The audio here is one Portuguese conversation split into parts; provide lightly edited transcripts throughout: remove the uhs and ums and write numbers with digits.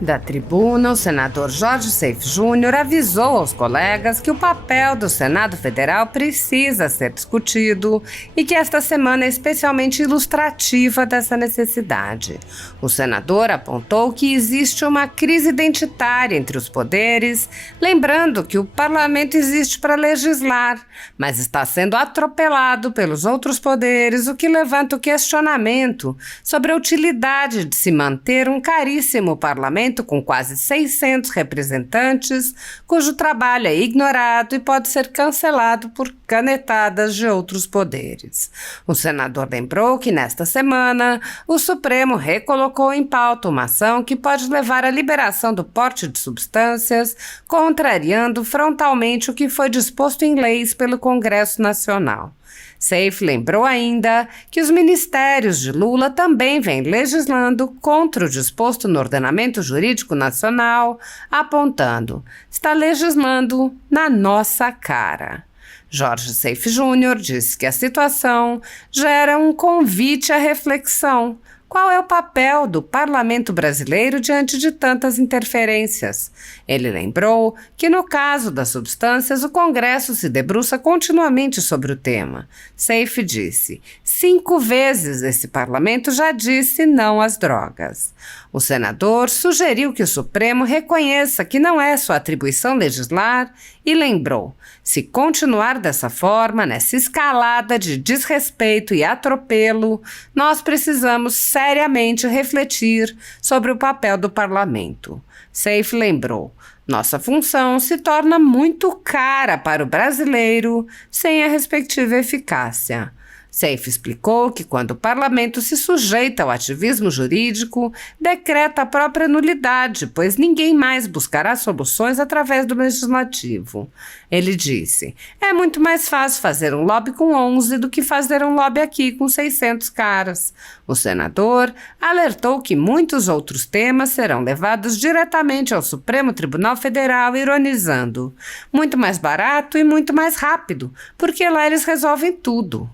Da tribuna, o senador Jorge Seif Júnior avisou aos colegas que o papel do Senado Federal precisa ser discutido e que esta semana é especialmente ilustrativa dessa necessidade. O senador apontou que existe uma crise identitária entre os poderes, lembrando que o parlamento existe para legislar, mas está sendo atropelado pelos outros poderes, o que levanta o questionamento sobre a utilidade de se manter um caríssimo parlamento com quase 600 representantes, cujo trabalho é ignorado e pode ser cancelado por canetadas de outros poderes. O senador lembrou que, nesta semana, o Supremo recolocou em pauta uma ação que pode levar à liberação do porte de substâncias, contrariando frontalmente o que foi disposto em leis pelo Congresso Nacional. Seif lembrou ainda que os ministérios de Lula também vêm legislando contra o disposto no ordenamento jurídico nacional, apontando: está legislando na nossa cara. Jorge Seif Júnior disse que a situação gera um convite à reflexão. Qual é o papel do parlamento brasileiro diante de tantas interferências? Ele lembrou que, no caso das substâncias, o Congresso se debruça continuamente sobre o tema. Seif disse: 5 vezes esse parlamento já disse não às drogas. O senador sugeriu que o Supremo reconheça que não é sua atribuição legislar e lembrou: se continuar dessa forma, nessa escalada de desrespeito e atropelo, nós precisamos seriamente refletir sobre o papel do parlamento. Seif lembrou: nossa função se torna muito cara para o brasileiro sem a respectiva eficácia. Seif explicou que quando o parlamento se sujeita ao ativismo jurídico, decreta a própria nulidade, pois ninguém mais buscará soluções através do legislativo. Ele disse: é muito mais fácil fazer um lobby com 11 do que fazer um lobby aqui com 600 caras. O senador alertou que muitos outros temas serão levados diretamente ao Supremo Tribunal Federal, ironizando: muito mais barato e muito mais rápido, porque lá eles resolvem tudo.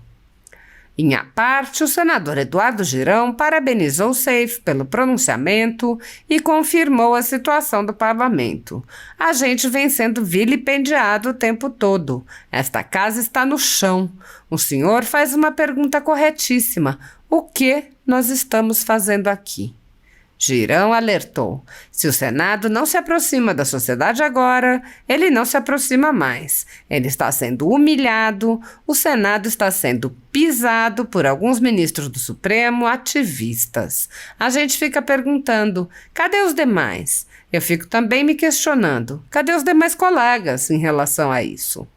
Em à parte, o senador Eduardo Girão parabenizou Seif pelo pronunciamento e confirmou a situação do parlamento. A gente vem sendo vilipendiado o tempo todo. Esta casa está no chão. O senhor faz uma pergunta corretíssima. O que nós estamos fazendo aqui? Girão alertou: se o Senado não se aproxima da sociedade agora, ele não se aproxima mais. Ele está sendo humilhado, o Senado está sendo pisado por alguns ministros do Supremo ativistas. A gente fica perguntando: cadê os demais? Eu fico também me questionando: cadê os demais colegas em relação a isso?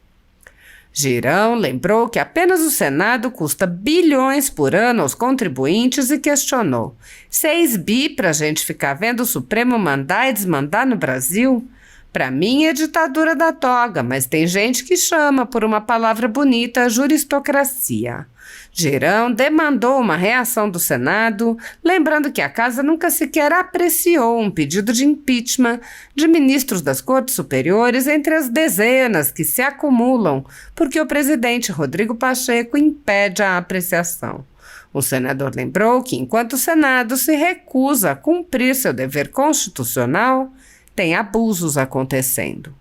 Girão lembrou que apenas o Senado custa bilhões por ano aos contribuintes e questionou: 6 bi para a gente ficar vendo o Supremo mandar e desmandar no Brasil? Para mim é ditadura da toga, mas tem gente que chama por uma palavra bonita juristocracia. Girão demandou uma reação do Senado, lembrando que a casa nunca sequer apreciou um pedido de impeachment de ministros das Cortes Superiores entre as dezenas que se acumulam, porque o presidente Rodrigo Pacheco impede a apreciação. O senador lembrou que, enquanto o Senado se recusa a cumprir seu dever constitucional, tem abusos acontecendo.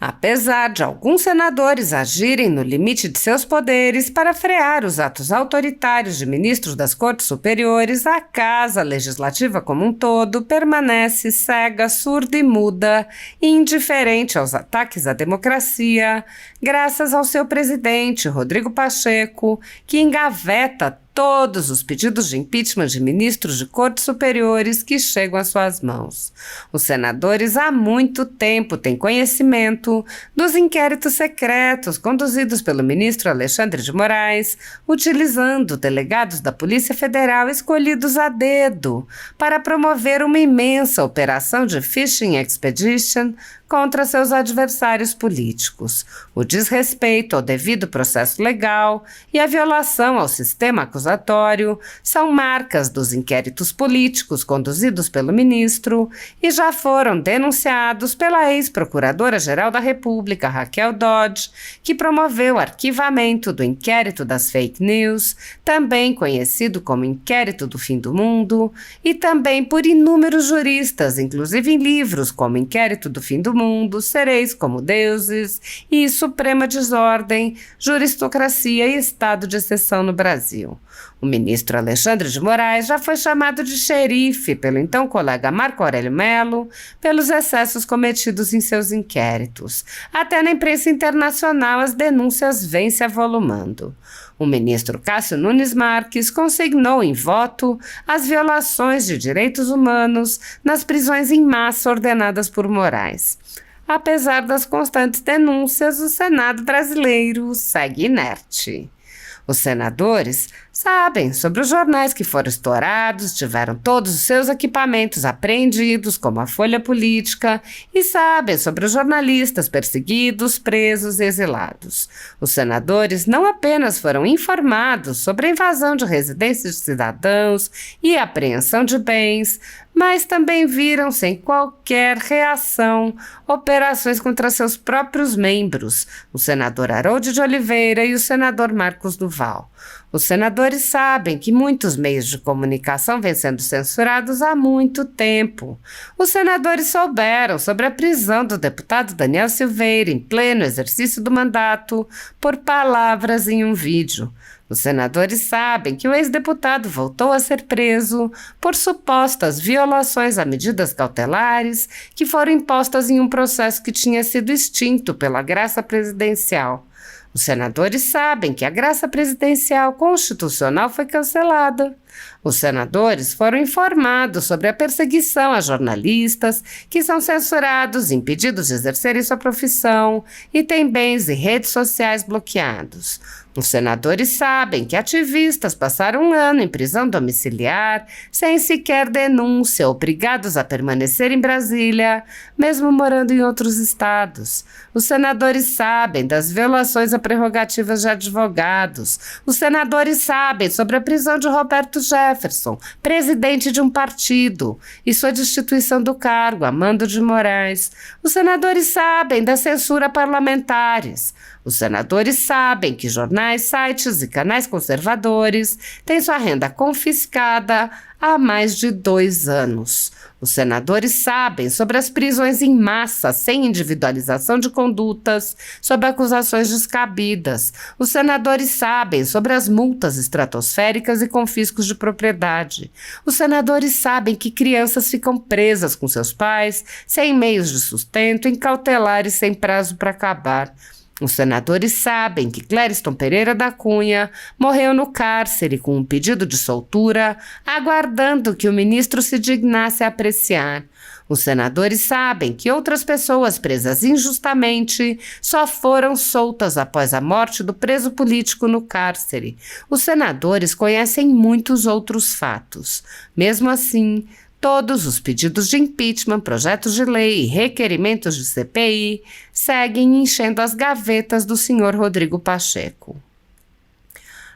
Apesar de alguns senadores agirem no limite de seus poderes para frear os atos autoritários de ministros das Cortes Superiores, a Casa Legislativa como um todo permanece cega, surda e muda, indiferente aos ataques à democracia, graças ao seu presidente, Rodrigo Pacheco, que engaveta todos os pedidos de impeachment de ministros de cortes superiores que chegam às suas mãos. Os senadores há muito tempo têm conhecimento dos inquéritos secretos conduzidos pelo ministro Alexandre de Moraes, utilizando delegados da Polícia Federal escolhidos a dedo para promover uma imensa operação de Fishing Expedition contra seus adversários políticos. O desrespeito ao devido processo legal e a violação ao sistema acusatório são marcas dos inquéritos políticos conduzidos pelo ministro e já foram denunciados pela ex-procuradora-geral da República, Raquel Dodge, que promoveu o arquivamento do inquérito das fake news, também conhecido como Inquérito do Fim do Mundo, e também por inúmeros juristas, inclusive em livros como Inquérito do Fim do Mundo, Sereis como Deuses e Suprema Desordem, Juristocracia e Estado de Exceção no Brasil. O ministro Alexandre de Moraes já foi chamado de xerife pelo então colega Marco Aurélio Mello pelos excessos cometidos em seus inquéritos. Até na imprensa internacional as denúncias vêm se avolumando. O ministro Cássio Nunes Marques consignou em voto as violações de direitos humanos nas prisões em massa ordenadas por Moraes. Apesar das constantes denúncias, o Senado brasileiro segue inerte. Os senadores sabem sobre os jornais que foram estourados, tiveram todos os seus equipamentos apreendidos, como a Folha Política, e sabem sobre os jornalistas perseguidos, presos e exilados. Os senadores não apenas foram informados sobre a invasão de residências de cidadãos e a apreensão de bens, mas também viram sem qualquer reação operações contra seus próprios membros, o senador Harold de Oliveira e o senador Marcos Duval. Os senadores sabem que muitos meios de comunicação vêm sendo censurados há muito tempo. Os senadores souberam sobre a prisão do deputado Daniel Silveira em pleno exercício do mandato por palavras em um vídeo. Os senadores sabem que o ex-deputado voltou a ser preso por supostas violações a medidas cautelares que foram impostas em um processo que tinha sido extinto pela graça presidencial. Os senadores sabem que a graça presidencial constitucional foi cancelada. Os senadores foram informados sobre a perseguição a jornalistas que são censurados, impedidos de exercerem sua profissão e têm bens e redes sociais bloqueados. Os senadores sabem que ativistas passaram um ano em prisão domiciliar, sem sequer denúncia, obrigados a permanecer em Brasília, mesmo morando em outros estados. Os senadores sabem das violações a prerrogativas de advogados. Os senadores sabem sobre a prisão de Roberto Jefferson, presidente de um partido, e sua destituição do cargo, a mando de Moraes. Os senadores sabem da censura a parlamentares. Os senadores sabem que jornais, sites e canais conservadores têm sua renda confiscada há mais de 2 anos. Os senadores sabem sobre as prisões em massa sem individualização de condutas, sobre acusações descabidas. Os senadores sabem sobre as multas estratosféricas e confiscos de propriedade. Os senadores sabem que crianças ficam presas com seus pais, sem meios de sustento, em cautelares sem prazo para acabar. Os senadores sabem que Clériston Pereira da Cunha morreu no cárcere com um pedido de soltura, aguardando que o ministro se dignasse a apreciar. Os senadores sabem que outras pessoas presas injustamente só foram soltas após a morte do preso político no cárcere. Os senadores conhecem muitos outros fatos. Mesmo assim, todos os pedidos de impeachment, projetos de lei e requerimentos de CPI seguem enchendo as gavetas do senhor Rodrigo Pacheco.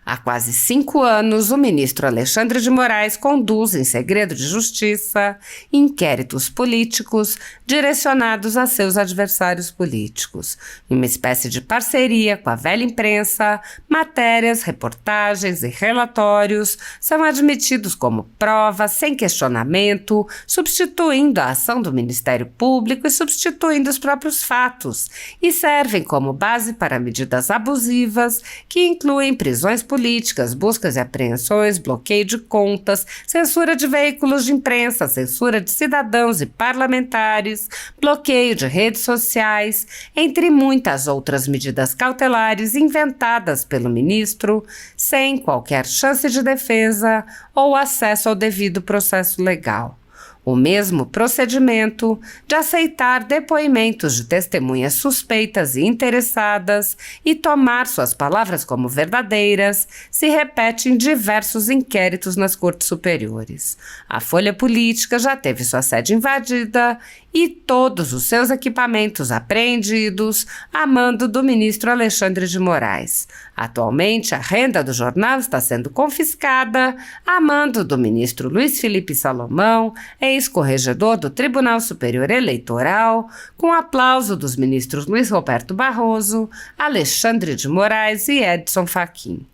Há quase 5 anos, o ministro Alexandre de Moraes conduz, em segredo de justiça, inquéritos políticos direcionados a seus adversários políticos. Em uma espécie de parceria com a velha imprensa, matérias, reportagens e relatórios são admitidos como prova, sem questionamento, substituindo a ação do Ministério Público e substituindo os próprios fatos, e servem como base para medidas abusivas que incluem prisões políticas, buscas e apreensões, bloqueio de contas, censura de veículos de imprensa, censura de cidadãos e parlamentares, bloqueio de redes sociais, entre muitas outras medidas cautelares inventadas pelo ministro, sem qualquer chance de defesa ou acesso ao devido processo legal. O mesmo procedimento de aceitar depoimentos de testemunhas suspeitas e interessadas e tomar suas palavras como verdadeiras se repete em diversos inquéritos nas cortes superiores. A Folha Política já teve sua sede invadida e todos os seus equipamentos apreendidos a mando do ministro Alexandre de Moraes. Atualmente, a renda do jornal está sendo confiscada a mando do ministro Luiz Felipe Salomão, ex-corregedor do Tribunal Superior Eleitoral, com aplauso dos ministros Luiz Roberto Barroso, Alexandre de Moraes e Edson Fachin.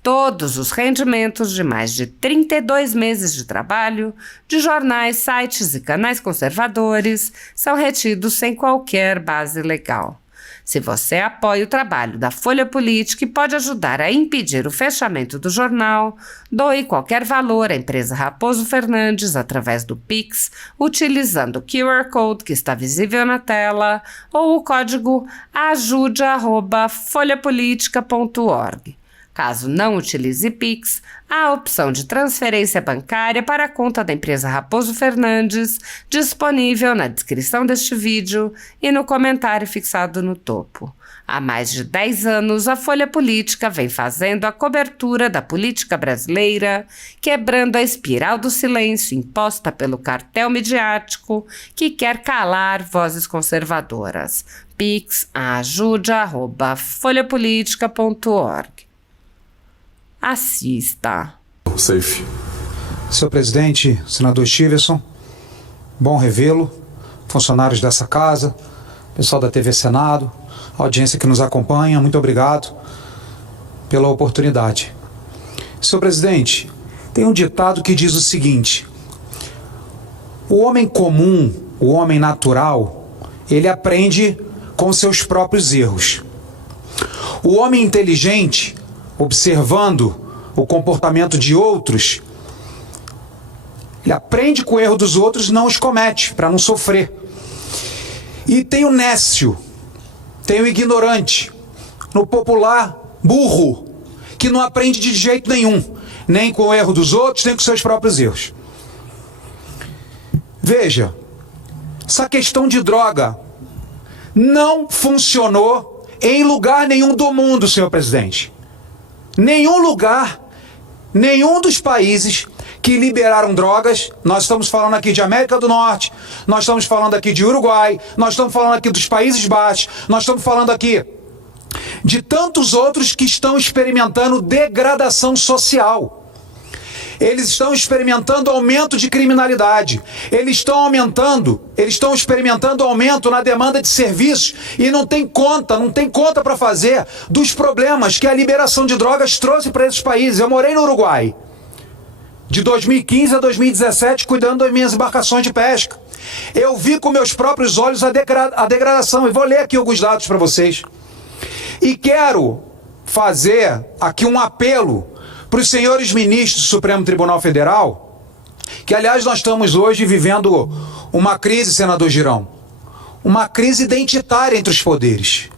Todos os rendimentos de mais de 32 meses de trabalho de jornais, sites e canais conservadores são retidos sem qualquer base legal. Se você apoia o trabalho da Folha Política e pode ajudar a impedir o fechamento do jornal, doe qualquer valor à empresa Raposo Fernandes através do Pix, utilizando o QR Code que está visível na tela ou o código ajude@folhapolitica.org. Caso não utilize Pix, há a opção de transferência bancária para a conta da empresa Raposo Fernandes, disponível na descrição deste vídeo e no comentário fixado no topo. Há mais de 10 anos, a Folha Política vem fazendo a cobertura da política brasileira, quebrando a espiral do silêncio imposta pelo cartel midiático que quer calar vozes conservadoras. Pix ajude@folhapolitica.org. Assista. Safe. Senhor presidente, senador Chiverson, bom revê-lo, funcionários dessa casa, pessoal da TV Senado, audiência que nos acompanha, muito obrigado pela oportunidade. Senhor presidente, tem um ditado que diz o seguinte: o homem comum, o homem natural, ele aprende com seus próprios erros. O homem inteligente, observando o comportamento de outros, ele aprende com o erro dos outros e não os comete, para não sofrer. E tem o nécio, tem o ignorante, no popular, burro, que não aprende de jeito nenhum, nem com o erro dos outros, nem com seus próprios erros. Veja, essa questão de droga não funcionou em lugar nenhum do mundo, senhor presidente. Nenhum lugar, nenhum dos países que liberaram drogas, nós estamos falando aqui de América do Norte, nós estamos falando aqui de Uruguai, nós estamos falando aqui dos Países Baixos, nós estamos falando aqui de tantos outros que estão experimentando degradação social. Eles estão experimentando aumento de criminalidade. Eles estão experimentando aumento na demanda de serviços e não tem conta para fazer dos problemas que a liberação de drogas trouxe para esses países. Eu morei no Uruguai de 2015 a 2017 cuidando das minhas embarcações de pesca. Eu vi com meus próprios olhos a degradação. E vou ler aqui alguns dados para vocês. E quero fazer aqui um apelo para os senhores ministros do Supremo Tribunal Federal, que aliás nós estamos hoje vivendo uma crise, senador Girão, uma crise identitária entre os poderes.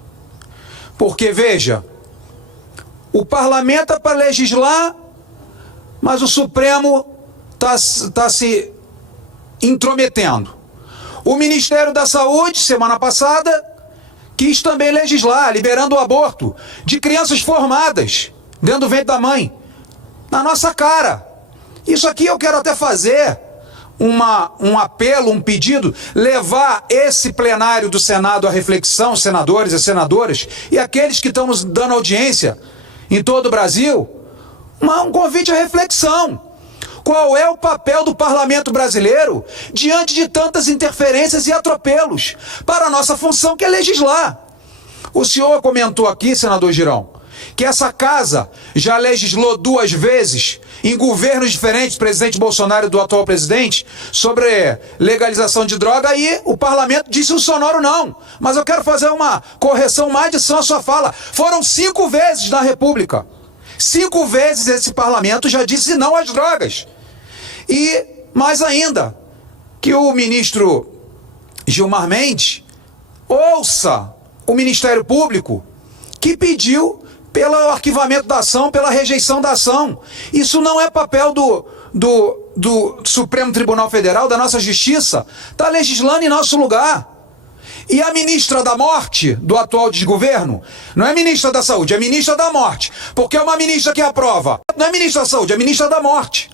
Porque, veja, o parlamento é para legislar, mas o Supremo está se intrometendo. O Ministério da Saúde, semana passada, quis também legislar, liberando o aborto de crianças formadas dentro do ventre da mãe. Na nossa cara. Isso aqui eu quero até fazer um apelo, um pedido, levar esse plenário do Senado à reflexão, senadores e senadoras, e aqueles que estão nos dando audiência em todo o Brasil, um convite à reflexão. Qual é o papel do parlamento brasileiro diante de tantas interferências e atropelos para a nossa função, que é legislar? O senhor comentou aqui, senador Girão, que essa casa já legislou 2 vezes, em governos diferentes, presidente Bolsonaro e do atual presidente, sobre legalização de droga, e o parlamento disse um sonoro não. Mas eu quero fazer uma correção, uma adição à sua fala. Foram 5 vezes na República. 5 vezes esse parlamento já disse não às drogas. E mais ainda, que o ministro Gilmar Mendes ouça o Ministério Público, que pediu pelo arquivamento da ação, pela rejeição da ação. Isso não é papel do do Supremo Tribunal Federal, da nossa justiça, está legislando em nosso lugar. E a ministra da morte do atual desgoverno não é ministra da saúde, é ministra da morte. Porque é uma ministra que aprova. Não é ministra da saúde, é ministra da morte.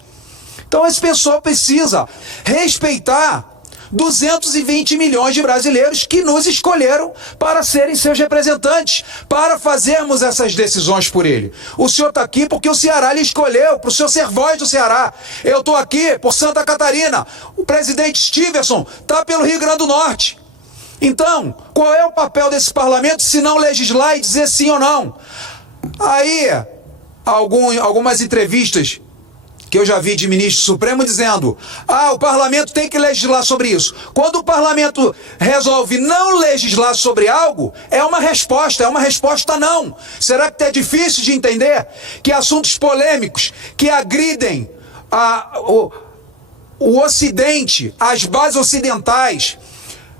Então esse pessoal precisa respeitar 220 milhões de brasileiros que nos escolheram para serem seus representantes, para fazermos essas decisões por ele. O senhor está aqui porque o Ceará lhe escolheu, para o senhor ser voz do Ceará. Eu estou aqui por Santa Catarina. O presidente Stevenson está pelo Rio Grande do Norte. Então, qual é o papel desse parlamento se não legislar e dizer sim ou não? Aí, algumas entrevistas que eu já vi de ministro supremo dizendo: o parlamento tem que legislar sobre isso. Quando o parlamento resolve não legislar sobre algo, é uma resposta não. Será que é difícil de entender que assuntos polêmicos que agridem o Ocidente, as bases ocidentais,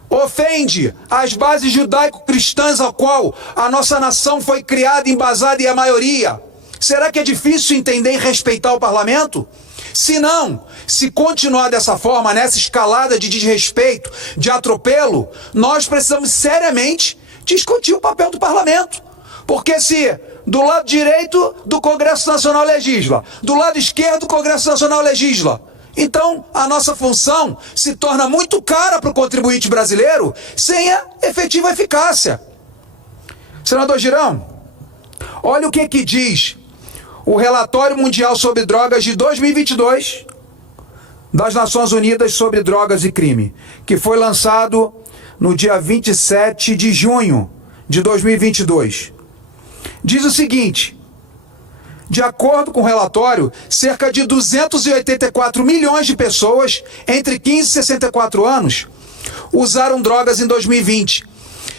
ofende as bases judaico-cristãs a qual a nossa nação foi criada, embasada e a maioria? Será que é difícil entender e respeitar o parlamento? Se não, se continuar dessa forma, nessa escalada de desrespeito, de atropelo, nós precisamos seriamente discutir o papel do parlamento. Porque se do lado direito do Congresso Nacional legisla, do lado esquerdo do Congresso Nacional legisla, então a nossa função se torna muito cara para o contribuinte brasileiro sem a efetiva eficácia. Senador Girão, olha o que diz o Relatório Mundial sobre Drogas de 2022 das Nações Unidas sobre Drogas e Crime, que foi lançado no dia 27 de junho de 2022. Diz o seguinte: de acordo com o relatório, cerca de 284 milhões de pessoas entre 15 e 64 anos usaram drogas em 2020.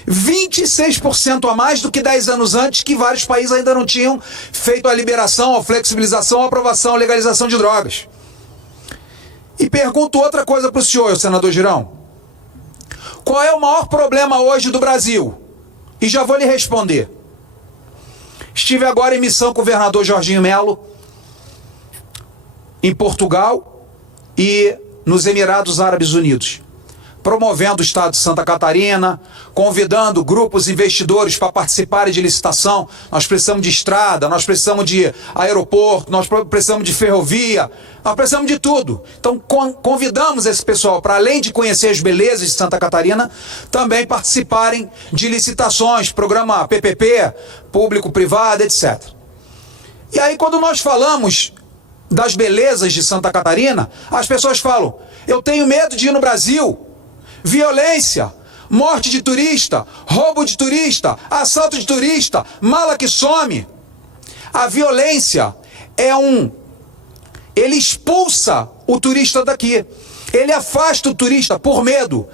26% a mais do que 10 anos antes, que vários países ainda não tinham feito a liberação, a flexibilização, a aprovação, a legalização de drogas. E pergunto outra coisa para o senhor, senador Girão. Qual é o maior problema hoje do Brasil? E já vou lhe responder. Estive agora em missão com o governador Jorginho Melo, em Portugal e nos Emirados Árabes Unidos, promovendo o estado de Santa Catarina, convidando grupos investidores para participarem de licitação. Nós precisamos de estrada, nós precisamos de aeroporto, nós precisamos de ferrovia, nós precisamos de tudo. Então convidamos esse pessoal para, além de conhecer as belezas de Santa Catarina, também participarem de licitações, programa PPP, público-privado, etc. E aí, quando nós falamos das belezas de Santa Catarina, as pessoas falam: eu tenho medo de ir no Brasil. Violência, morte de turista, roubo de turista, assalto de turista, mala que some. A violência ele expulsa o turista daqui. Ele afasta o turista por medo.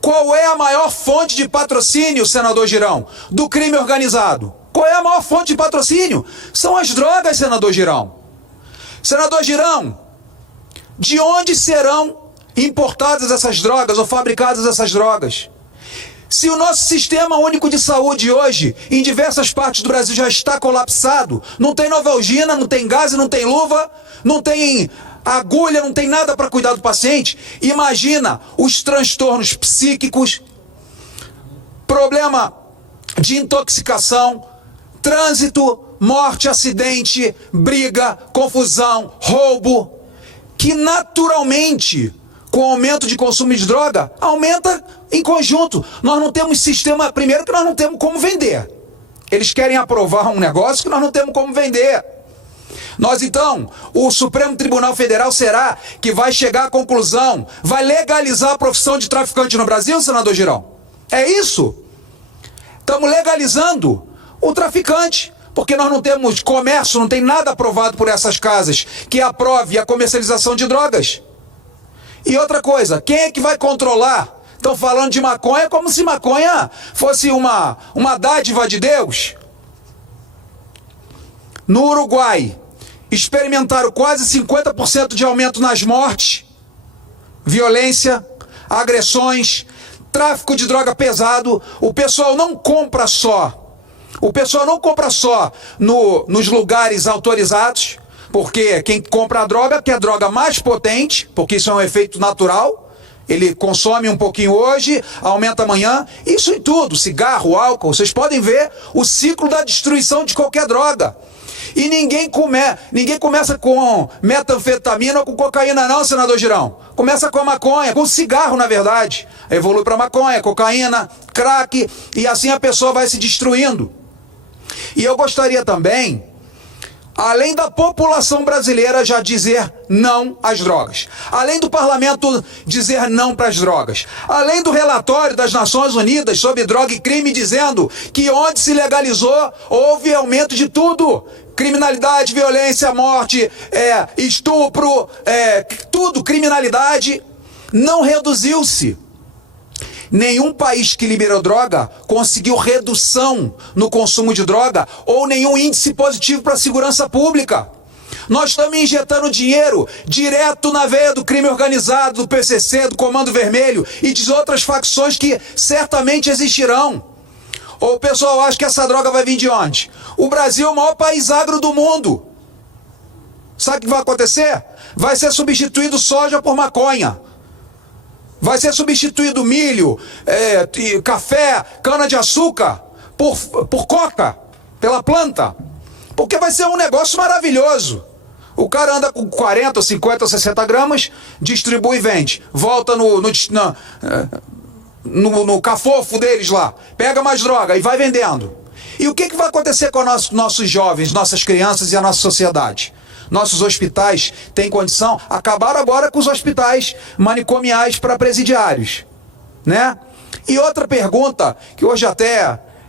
Qual é a maior fonte de patrocínio, senador Girão, do crime organizado? Qual é a maior fonte de patrocínio? São as drogas, senador Girão. Senador Girão, de onde serão importadas essas drogas ou fabricadas essas drogas? Se o nosso sistema único de saúde hoje, em diversas partes do Brasil, já está colapsado, não tem Novalgina, não tem gás, não tem luva, não tem agulha, não tem nada para cuidar do paciente, imagina os transtornos psíquicos, problema de intoxicação, trânsito, morte, acidente, briga, confusão, roubo, que naturalmente, com o aumento de consumo de droga, aumenta em conjunto. Nós não temos sistema, primeiro que nós não temos como vender. Eles querem aprovar um negócio que nós não temos como vender. Nós então, o Supremo Tribunal Federal será que vai chegar à conclusão, vai legalizar a profissão de traficante no Brasil, senador Girão? É isso? Estamos legalizando o traficante, porque nós não temos comércio, não tem nada aprovado por essas casas que aprove a comercialização de drogas. E outra coisa, quem é que vai controlar? Estão falando de maconha como se maconha fosse uma dádiva de Deus. No Uruguai, experimentaram quase 50% de aumento nas mortes, violência, agressões, tráfico de droga pesado. O pessoal não compra só nos lugares autorizados, Porque quem compra a droga quer a droga mais potente, porque isso é um efeito natural. Ele consome um pouquinho hoje, aumenta amanhã. Isso em tudo, cigarro, álcool. Vocês podem ver o ciclo da destruição de qualquer droga. E ninguém começa com metanfetamina ou com cocaína não, senador Girão. Começa com a maconha, com cigarro, na verdade. Evolui para maconha, cocaína, crack, e assim a pessoa vai se destruindo. E eu gostaria também, além da população brasileira já dizer não às drogas, além do parlamento dizer não para as drogas, além do relatório das Nações Unidas sobre droga e crime dizendo que onde se legalizou houve aumento de tudo, criminalidade, violência, morte, estupro, tudo, criminalidade, não reduziu-se. Nenhum país que liberou droga conseguiu redução no consumo de droga ou nenhum índice positivo para a segurança pública. Nós estamos injetando dinheiro direto na veia do crime organizado, do PCC, do Comando Vermelho e de outras facções que certamente existirão. Ou o pessoal acha que essa droga vai vir de onde? O Brasil é o maior país agro do mundo. Sabe o que vai acontecer? Vai ser substituído soja por maconha. Vai ser substituído milho, café, cana-de-açúcar por coca, pela planta. Porque vai ser um negócio maravilhoso. O cara anda com 40, 50, 60 gramas, distribui e vende. Volta no cafofo deles lá. Pega mais droga e vai vendendo. E o que vai acontecer com nossos jovens, nossas crianças e a nossa sociedade? Nossos hospitais têm condição, acabaram agora com os hospitais manicomiais para presidiários, né? E outra pergunta, que hoje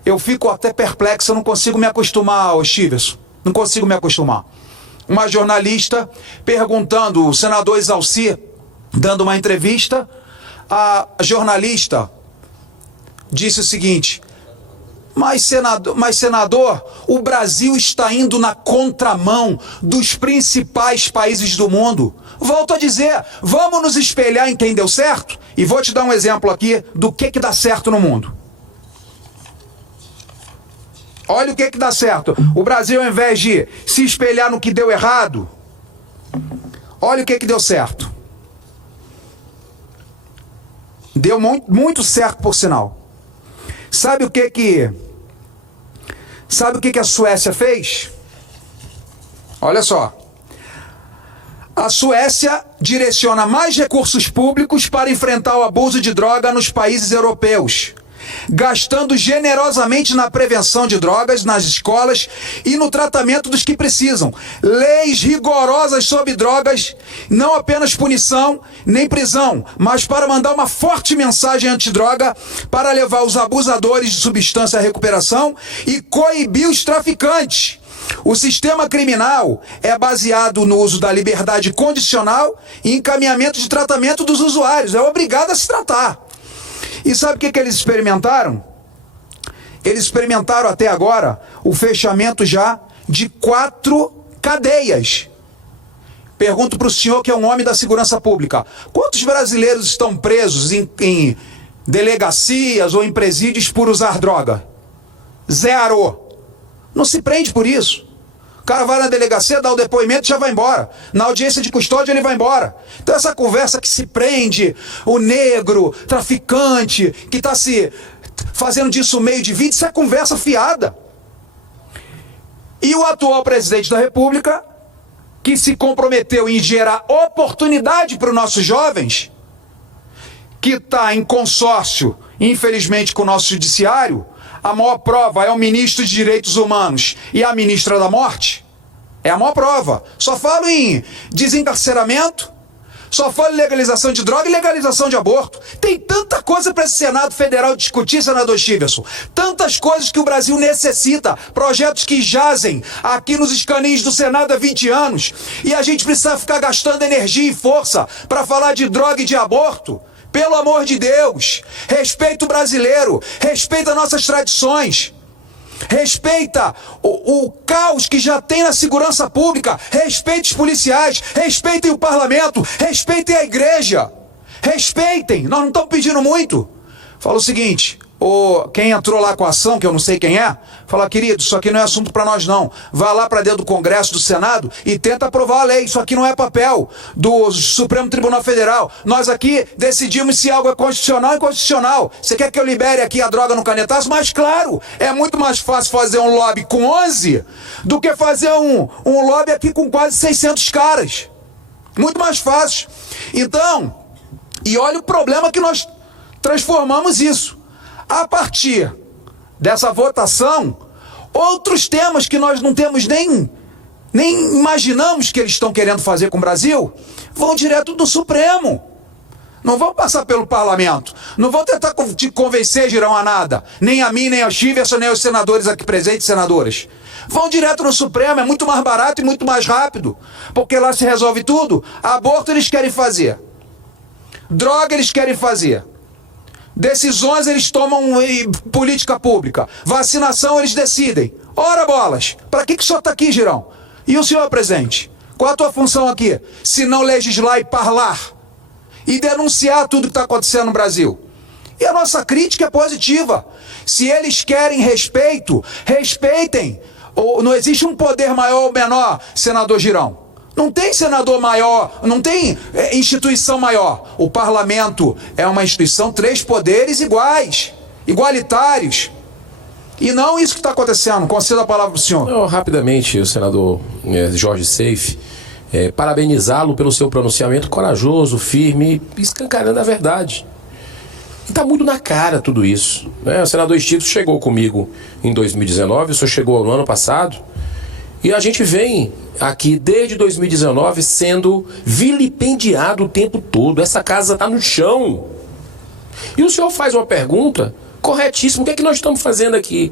eu fico até perplexo, eu não consigo me acostumar, Chiverson, não consigo me acostumar. Uma jornalista perguntando, o senador Exalci, dando uma entrevista, a jornalista disse o seguinte: Mas senador, o Brasil está indo na contramão dos principais países do mundo. Volto a dizer, vamos nos espelhar em quem deu certo? E vou te dar um exemplo aqui do que dá certo no mundo. Olha o que dá certo. O Brasil, ao invés de se espelhar no que deu errado, olha o que deu certo. Deu muito certo, por sinal. Sabe o que a Suécia fez? Olha só. A Suécia direciona mais recursos públicos para enfrentar o abuso de droga nos países europeus, gastando generosamente na prevenção de drogas, nas escolas e no tratamento dos que precisam. Leis rigorosas sobre drogas, não apenas punição nem prisão, mas para mandar uma forte mensagem antidroga, para levar os abusadores de substância à recuperação e coibir os traficantes. O sistema criminal é baseado no uso da liberdade condicional e encaminhamento de tratamento dos usuários. É obrigado a se tratar. E sabe o que eles experimentaram? Eles experimentaram até agora o fechamento já de 4 cadeias. Pergunto para o senhor, que é um homem da segurança pública: quantos brasileiros estão presos em delegacias ou em presídios por usar droga? 0. Não se prende por isso. O cara vai na delegacia, dá o depoimento e já vai embora. Na audiência de custódia ele vai embora. Então essa conversa que se prende o negro, traficante, que está se fazendo disso meio de vida, isso é conversa fiada. E o atual presidente da República, que se comprometeu em gerar oportunidade para os nossos jovens, que está em consórcio, infelizmente, com o nosso judiciário. A maior prova é o ministro de Direitos Humanos e a ministra da Morte. É a maior prova. Só falo em desencarceramento, só falo em legalização de droga e legalização de aborto. Tem tanta coisa para esse Senado Federal discutir, senador Chiverson. Tantas coisas que o Brasil necessita. Projetos que jazem aqui nos escaninhos do Senado há 20 anos. E a gente precisa ficar gastando energia e força para falar de droga e de aborto. Pelo amor de Deus, respeita o brasileiro, respeita nossas tradições, respeita o caos que já tem na segurança pública, respeite os policiais, respeitem o parlamento, respeitem a igreja, respeitem, nós não estamos pedindo muito. Fala o seguinte, ou quem entrou lá com a ação, que eu não sei quem é, fala, querido, isso aqui não é assunto para nós não. Vá lá para dentro do Congresso, do Senado e tenta aprovar a lei. Isso aqui não é papel do Supremo Tribunal Federal. Nós aqui decidimos se algo é constitucional ou inconstitucional. Você quer que eu libere aqui a droga no canetaço? Mas claro, é muito mais fácil fazer um lobby com 11 do que fazer um lobby aqui com quase 600 caras. Muito mais fácil. Então, e olha o problema que nós transformamos isso. A partir dessa votação, outros temas que nós não temos nem imaginamos que eles estão querendo fazer com o Brasil, vão direto do Supremo. Não vão passar pelo parlamento. Não vão tentar te convencer, Girão, a nada. Nem a mim, nem ao Chiverson, nem aos senadores aqui presentes, senadoras. Vão direto no Supremo, é muito mais barato e muito mais rápido. Porque lá se resolve tudo. Aborto eles querem fazer. Droga eles querem fazer. Decisões eles tomam política pública. Vacinação eles decidem. Ora bolas, para que o senhor está aqui, Girão? E o senhor, presidente? Qual a tua função aqui? Se não legislar e parlar e denunciar tudo que está acontecendo no Brasil. E a nossa crítica é positiva. Se eles querem respeito, respeitem. Ou não existe um poder maior ou menor, senador Girão. Não tem senador maior, não tem instituição maior. O parlamento é uma instituição, 3 poderes iguais, igualitários. E não isso que está acontecendo. Concedo a palavra para o senhor. Não, rapidamente, o senador Jorge Seife, parabenizá-lo pelo seu pronunciamento corajoso, firme, escancarando a verdade. Está muito na cara tudo isso, né? O senador Stiglitz chegou comigo em 2019, o senhor chegou no ano passado, e a gente vem aqui desde 2019 sendo vilipendiado o tempo todo. Essa casa está no chão. E o senhor faz uma pergunta corretíssima: o que é que nós estamos fazendo aqui?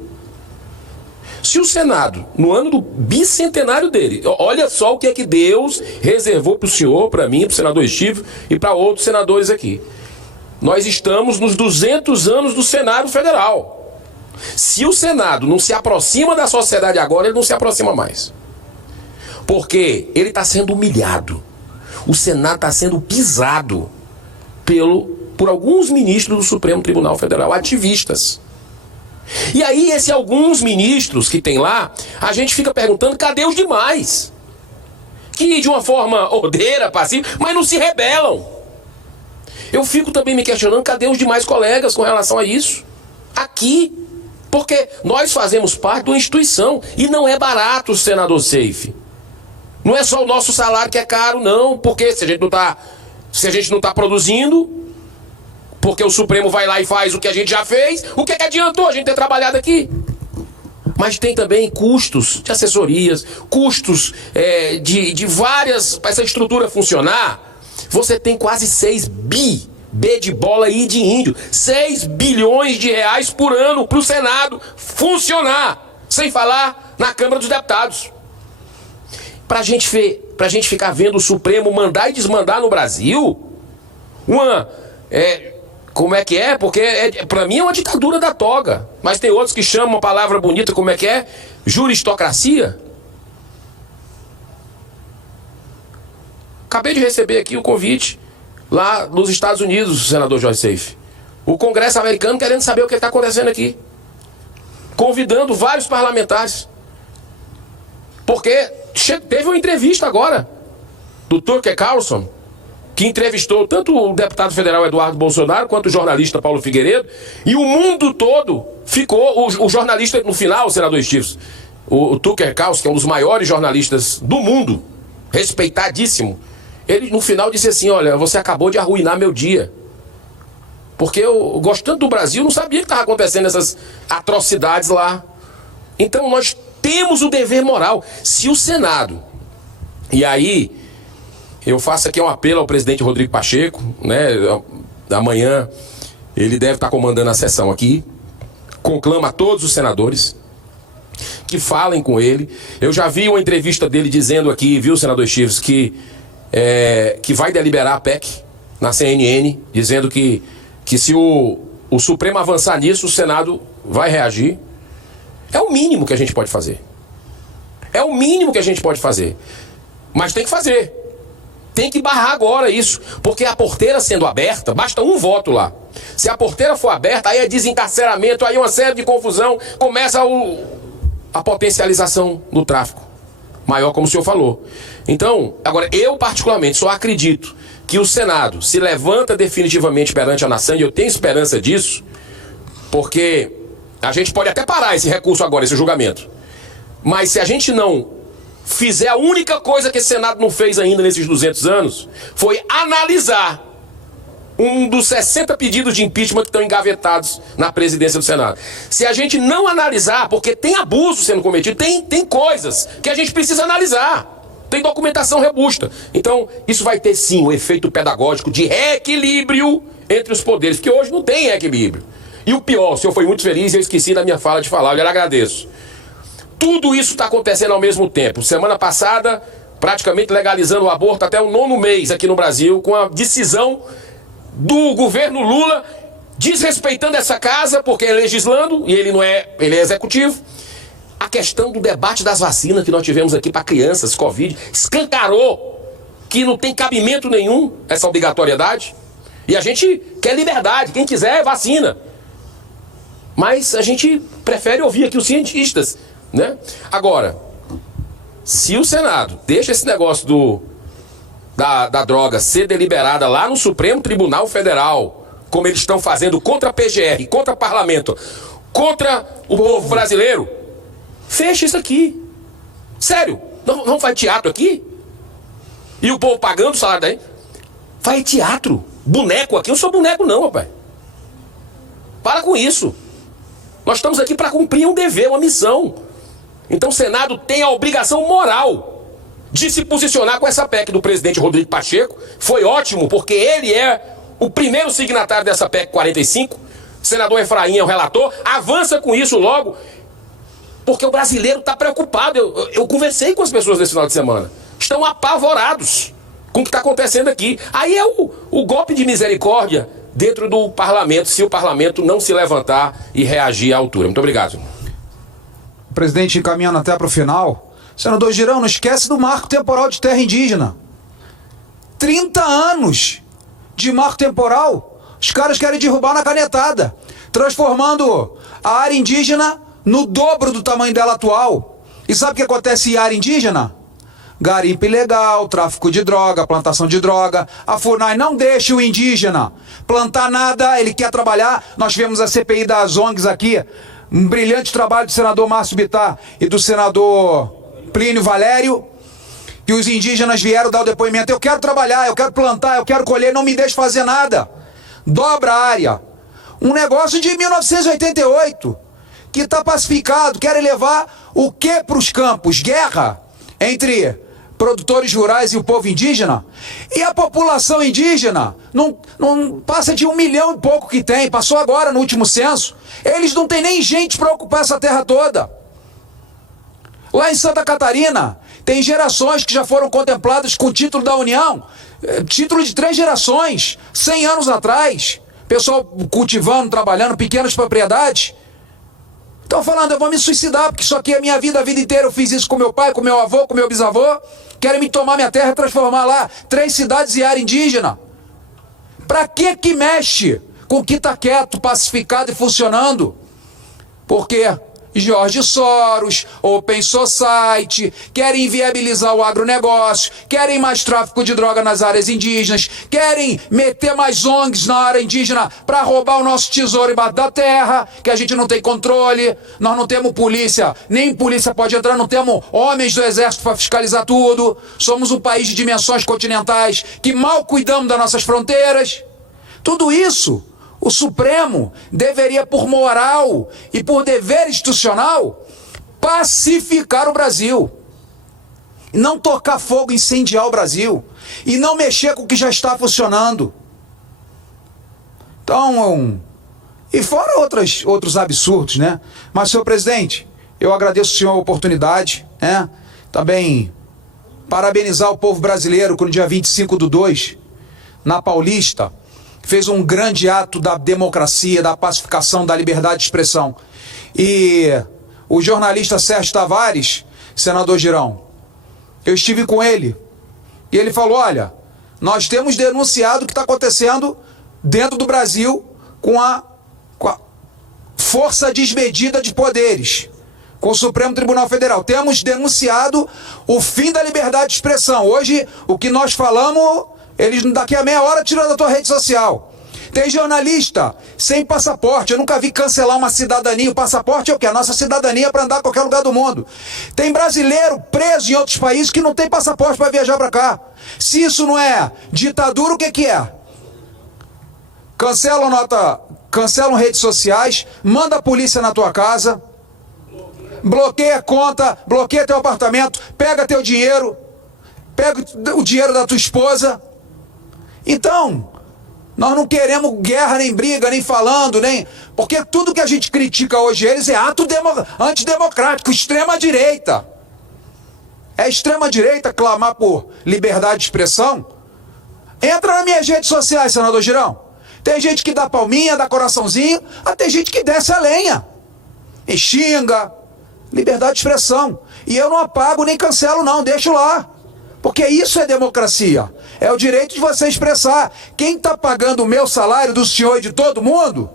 Se o Senado, no ano do bicentenário dele, olha só o que é que Deus reservou para o senhor, para mim, para o senador Stiglitz e para outros senadores aqui. Nós estamos nos 200 anos do Senado Federal. Se o Senado não se aproxima da sociedade agora, ele não se aproxima mais. Porque ele está sendo humilhado. O Senado está sendo pisado por alguns ministros do Supremo Tribunal Federal, ativistas. E aí, esses alguns ministros que tem lá, a gente fica perguntando, cadê os demais? Que de uma forma ordeira, passiva, mas não se rebelam. Eu fico também me questionando, cadê os demais colegas com relação a isso? Aqui. Porque nós fazemos parte de uma instituição e não é barato, senador Seife. Não é só o nosso salário que é caro, não. Porque se a gente não está produzindo, porque o Supremo vai lá e faz o que a gente já fez, o que é que adiantou a gente ter trabalhado aqui? Mas tem também custos de assessorias, custos de várias... Para essa estrutura funcionar, você tem quase 6 bi. B de bola e de índio, 6 bilhões de reais por ano para o Senado funcionar, sem falar na Câmara dos Deputados. Pra gente ficar vendo o Supremo mandar e desmandar no Brasil, como é que é? Porque pra mim é uma ditadura da toga, mas tem outros que chamam uma palavra bonita, como é que é? Juristocracia. Acabei de receber aqui o convite lá nos Estados Unidos, senador Jorge Seife. O Congresso americano querendo saber o que está acontecendo aqui. Convidando vários parlamentares. Porque teve uma entrevista agora do Tucker Carlson, que entrevistou tanto o deputado federal Eduardo Bolsonaro quanto o jornalista Paulo Figueiredo, e o mundo todo ficou, o jornalista no final, senador Stiglitz, o Tucker Carlson, que é um dos maiores jornalistas do mundo, respeitadíssimo, ele no final disse assim: olha, você acabou de arruinar meu dia. Porque eu, gostando do Brasil, não sabia que estava acontecendo essas atrocidades lá. Então nós temos o dever moral. Se o Senado, e aí eu faço aqui um apelo ao presidente Rodrigo Pacheco, né? Amanhã ele deve estar comandando a sessão aqui. Conclama a todos os senadores que falem com ele. Eu já vi uma entrevista dele dizendo aqui, viu, senador Stiglitz, que vai deliberar a PEC na CNN, dizendo que se o Supremo avançar nisso, o Senado vai reagir. É o mínimo que a gente pode fazer. É o mínimo que a gente pode fazer. Mas tem que fazer. Tem que barrar agora isso. Porque a porteira sendo aberta, basta um voto lá. Se a porteira for aberta, aí é desencarceramento, aí é uma série de confusão, começa a potencialização do tráfico maior, como o senhor falou. Então, agora, eu particularmente só acredito que o Senado se levanta definitivamente perante a nação, e eu tenho esperança disso, porque a gente pode até parar esse recurso agora, esse julgamento. Mas se a gente não fizer, a única coisa que esse Senado não fez ainda nesses 200 anos foi analisar um dos 60 pedidos de impeachment que estão engavetados na presidência do Senado. Se a gente não analisar, porque tem abuso sendo cometido, tem coisas que a gente precisa analisar. Tem documentação robusta. Então, isso vai ter sim o efeito pedagógico de reequilíbrio entre os poderes, porque hoje não tem equilíbrio. E o pior, o senhor foi muito feliz e eu esqueci da minha fala de falar, eu lhe agradeço. Tudo isso está acontecendo ao mesmo tempo. Semana passada, praticamente legalizando o aborto até o 9º mês aqui no Brasil, com a decisão do governo Lula desrespeitando essa casa, porque é legislando, e ele não é, ele é executivo. A questão do debate das vacinas que nós tivemos aqui para crianças, Covid, escancarou que não tem cabimento nenhum essa obrigatoriedade. E a gente quer liberdade, quem quiser vacina. Mas a gente prefere ouvir aqui os cientistas, né? Agora, se o Senado deixa esse negócio da droga ser deliberada lá no Supremo Tribunal Federal, como eles estão fazendo contra a PGR, contra o parlamento, contra o povo brasileiro, fecha isso aqui. Sério, não faz teatro aqui? E o povo pagando o salário daí? Faz teatro, boneco aqui. Eu não sou boneco não, rapaz. Para com isso. Nós estamos aqui para cumprir um dever, uma missão. Então o Senado tem a obrigação moral de se posicionar com essa PEC do presidente Rodrigo Pacheco. Foi ótimo, porque ele é o primeiro signatário dessa PEC 45. O senador Efraim é o relator. Avança com isso logo, porque o brasileiro está preocupado. Eu conversei com as pessoas nesse final de semana. Estão apavorados com o que está acontecendo aqui. Aí é o golpe de misericórdia dentro do parlamento, se o parlamento não se levantar e reagir à altura. Muito obrigado. Presidente, encaminhando até para o final. Senador Girão, não esquece do marco temporal de terra indígena. 30 anos de marco temporal. Os caras querem derrubar na canetada, transformando a área indígena no dobro do tamanho dela atual. E sabe o que acontece em área indígena? Garimpo ilegal, tráfico de droga, plantação de droga. A FUNAI não deixa o indígena plantar nada, ele quer trabalhar. Nós tivemos a CPI das ONGs aqui, um brilhante trabalho do senador Márcio Bittar e do senador Plínio Valério, que os indígenas vieram dar o depoimento. Eu quero trabalhar, eu quero plantar, eu quero colher, não me deixe fazer nada. Dobra a área. Um negócio de 1988, que está pacificado, querem levar o que para os campos? Guerra entre produtores rurais e o povo indígena. E a população indígena não passa de 1 milhão e pouco que tem, passou agora no último censo. Eles não têm nem gente para ocupar essa terra toda. Lá em Santa Catarina, tem gerações que já foram contempladas com título da União, título de 3 gerações, 100 anos atrás, pessoal cultivando, trabalhando, pequenas propriedades. Estão falando, eu vou me suicidar, porque isso aqui é minha vida, a vida inteira eu fiz isso com meu pai, com meu avô, com meu bisavô, querem me tomar minha terra e transformar lá 3 cidades e área indígena. Pra que mexe com o que está quieto, pacificado e funcionando? Porque Jorge Soros, Open Society, querem inviabilizar o agronegócio, querem mais tráfico de droga nas áreas indígenas, querem meter mais ONGs na área indígena para roubar o nosso tesouro embaixo da terra, que a gente não tem controle, nós não temos polícia, nem polícia pode entrar, não temos homens do exército para fiscalizar tudo, somos um país de dimensões continentais que mal cuidamos das nossas fronteiras. Tudo isso o Supremo deveria, por moral e por dever institucional, pacificar o Brasil. Não tocar fogo, incendiar o Brasil. E não mexer com o que já está funcionando. Então, e fora outros absurdos, né? Mas, senhor presidente, eu agradeço ao senhor a oportunidade, né? Também parabenizar o povo brasileiro que no dia 25/2, na Paulista, fez um grande ato da democracia, da pacificação, da liberdade de expressão. E o jornalista Sérgio Tavares, senador Girão, eu estive com ele, e ele falou, olha, nós temos denunciado o que está acontecendo dentro do Brasil com a força desmedida de poderes, com o Supremo Tribunal Federal. Temos denunciado o fim da liberdade de expressão. Hoje, o que nós falamos, eles daqui a meia hora tiram da tua rede social. Tem jornalista sem passaporte. Eu nunca vi cancelar uma cidadania. O passaporte é o quê? A nossa cidadania para andar em qualquer lugar do mundo. Tem brasileiro preso em outros países que não tem passaporte para viajar para cá. Se isso não é ditadura, o que é? Cancelam redes sociais, manda a polícia na tua casa, bloqueia a conta, bloqueia teu apartamento, pega teu dinheiro, pega o dinheiro da tua esposa. Então, nós não queremos guerra, nem briga, nem falando, nem... Porque tudo que a gente critica hoje eles é ato antidemocrático, extrema-direita. É extrema-direita clamar por liberdade de expressão? Entra nas minhas redes sociais, senador Girão. Tem gente que dá palminha, dá coraçãozinho, tem gente que desce a lenha e xinga. Liberdade de expressão. E eu não apago nem cancelo não, deixo lá. Porque isso é democracia. É o direito de você expressar. Quem está pagando o meu salário, do senhor e de todo mundo,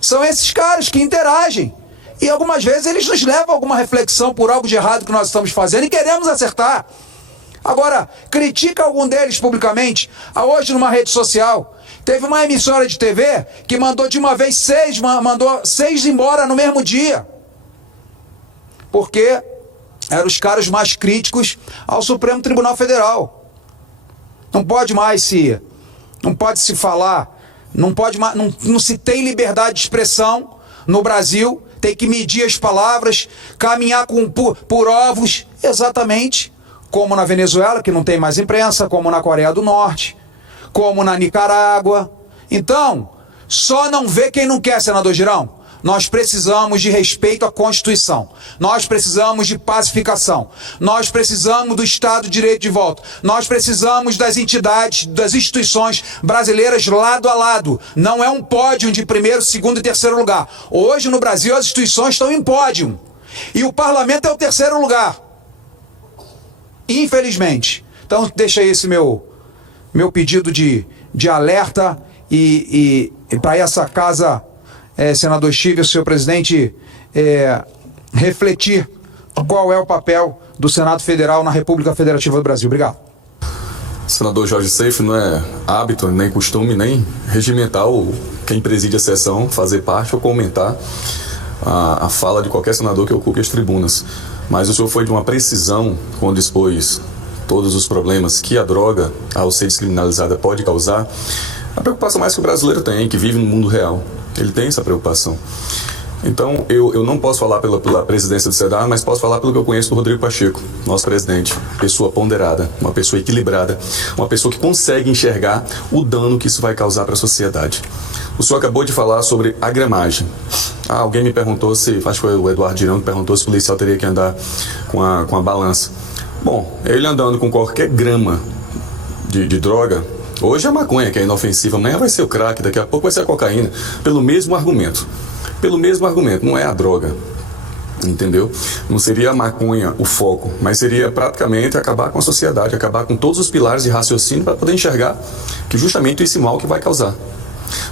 são esses caras que interagem. E algumas vezes eles nos levam a alguma reflexão por algo de errado que nós estamos fazendo e queremos acertar. Agora, critica algum deles publicamente. Hoje numa rede social, teve uma emissora de TV que mandou de uma vez mandou 6 embora no mesmo dia. Porque eram os caras mais críticos ao Supremo Tribunal Federal. Não pode se falar, não se tem liberdade de expressão no Brasil, tem que medir as palavras, caminhar por ovos, exatamente como na Venezuela, que não tem mais imprensa, como na Coreia do Norte, como na Nicarágua. Então, só não vê quem não quer, senador Girão. Nós precisamos de respeito à Constituição. Nós precisamos de pacificação. Nós precisamos do Estado de Direito de volta. Nós precisamos das entidades, das instituições brasileiras lado a lado. Não é um pódio de primeiro, segundo e terceiro lugar. Hoje no Brasil as instituições estão em pódio. E o parlamento é o terceiro lugar. Infelizmente. Então deixa aí esse meu pedido de alerta e para essa casa... senador Stiver, senhor presidente, refletir qual é o papel do Senado Federal na República Federativa do Brasil. Obrigado. Senador Jorge Seif, não é hábito, nem costume, nem regimental quem preside a sessão fazer parte ou comentar a fala de qualquer senador que ocupe as tribunas. Mas o senhor foi de uma precisão quando expôs todos os problemas que a droga, ao ser descriminalizada, pode causar. A preocupação mais que o brasileiro tem, que vive no mundo real. Ele tem essa preocupação. Então, eu não posso falar pela presidência do Senado, mas posso falar pelo que eu conheço do Rodrigo Pacheco, nosso presidente. Pessoa ponderada, uma pessoa equilibrada, uma pessoa que consegue enxergar o dano que isso vai causar para a sociedade. O senhor acabou de falar sobre a gramagem. Alguém me perguntou acho que foi o Eduardo Girão que perguntou se o policial teria que andar com a balança. Bom, ele andando com qualquer grama de droga... Hoje a maconha, que é inofensiva, amanhã vai ser o crack, daqui a pouco vai ser a cocaína. Pelo mesmo argumento, não é a droga, entendeu? Não seria a maconha o foco, mas seria praticamente acabar com a sociedade, acabar com todos os pilares de raciocínio para poder enxergar que justamente esse mal que vai causar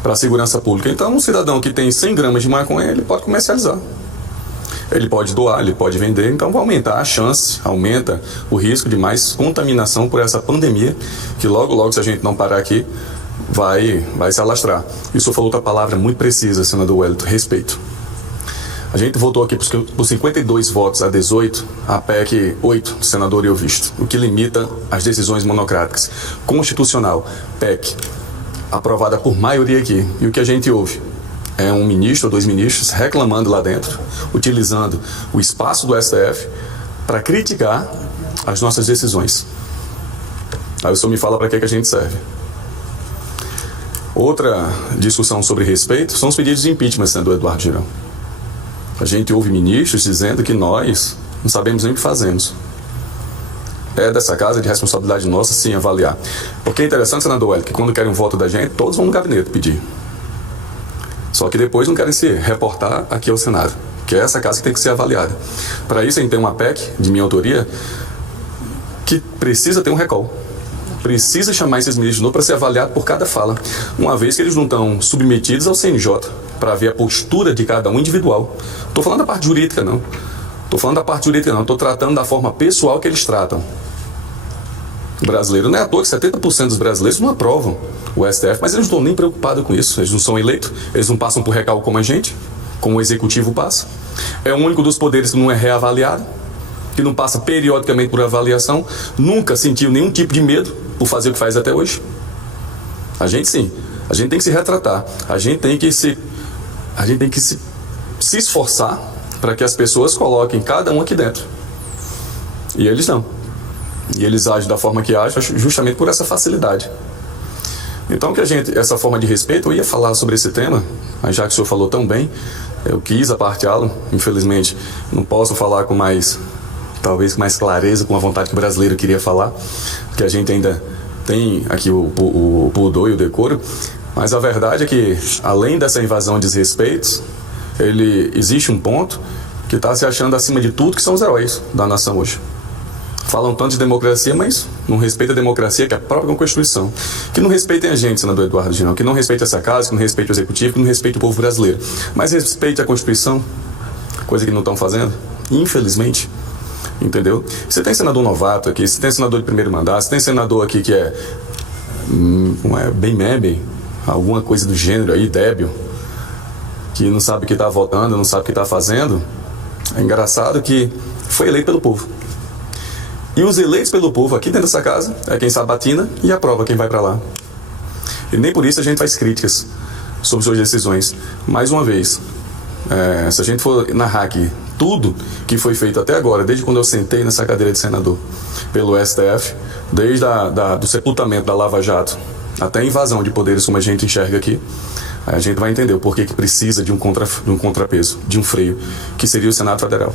para a segurança pública. Então, um cidadão que tem 100 gramas de maconha, ele pode comercializar. Ele pode doar, ele pode vender, então vai aumentar a chance, aumenta o risco de mais contaminação por essa pandemia, que logo, se a gente não parar aqui, vai se alastrar. E o senhor falou outra palavra muito precisa, senador Wellington, respeito. A gente votou aqui por 52 votos a 18, a PEC 8, do senador Euvisto, o que limita as decisões monocráticas. Constitucional, PEC, aprovada por maioria aqui. E o que a gente ouve? É um ministro ou 2 ministros reclamando lá dentro, utilizando o espaço do STF para criticar as nossas decisões. Aí o senhor me fala para que a gente serve. Outra discussão sobre respeito são os pedidos de impeachment, senador Eduardo Girão. A gente ouve ministros dizendo que nós não sabemos nem o que fazemos. É dessa casa, de responsabilidade nossa, sim, avaliar. Porque é interessante, senador Wellington, que quando querem um voto da gente, todos vão no gabinete pedir. Só que depois não querem se reportar aqui ao Senado, que é essa casa que tem que ser avaliada. Para isso a gente tem uma PEC, de minha autoria, que precisa ter um recall. precisa chamar esses ministros de novo para ser avaliado por cada fala, uma vez que eles não estão submetidos ao CNJ, para ver a postura de cada um individual. Estou falando da parte jurídica, não. Estou tratando da forma pessoal que eles tratam. O brasileiro, não é à toa que 70% dos brasileiros não aprovam o STF, mas eles não estão nem preocupados com isso. Eles não são eleitos, eles não passam por recalque como a gente, como o executivo passa. É o único dos poderes que não é reavaliado, que não passa periodicamente por avaliação, nunca sentiu nenhum tipo de medo por fazer o que faz até hoje. A gente sim, a gente tem que se retratar, a gente tem que se esforçar para que as pessoas coloquem cada um aqui dentro. E eles não. E eles agem da forma que agem justamente por essa facilidade. Então essa forma de respeito, eu ia falar sobre esse tema, mas já que o senhor falou tão bem, eu quis aparteá-lo. Infelizmente não posso falar com talvez com mais clareza, com a vontade que o brasileiro queria falar, porque a gente ainda tem aqui o pudor e o decoro, mas a verdade é que, além dessa invasão de desrespeitos, existe um ponto que está se achando acima de tudo, que são os heróis da nação hoje. Falam tanto de democracia, mas não respeitam a democracia, que é a própria Constituição. Que não respeitem a gente, senador Eduardo Girão, que não respeite essa casa, que não respeite o Executivo, que não respeite o povo brasileiro. Mas respeite a Constituição, coisa que não estão fazendo, infelizmente. Entendeu? Você tem senador novato aqui, você tem senador de primeiro mandato, você tem senador aqui que é bem mebe, alguma coisa do gênero aí, débil, que não sabe o que está votando, não sabe o que está fazendo. É engraçado que foi eleito pelo povo. E os eleitos pelo povo aqui dentro dessa casa é quem sabatina e aprova quem vai para lá. E nem por isso a gente faz críticas sobre suas decisões. Mais uma vez, se a gente for narrar aqui tudo que foi feito até agora, desde quando eu sentei nessa cadeira de senador pelo STF, desde do sepultamento da Lava Jato até a invasão de poderes como a gente enxerga aqui, a gente vai entender o porquê que precisa de um contrapeso, de um freio, que seria o Senado Federal.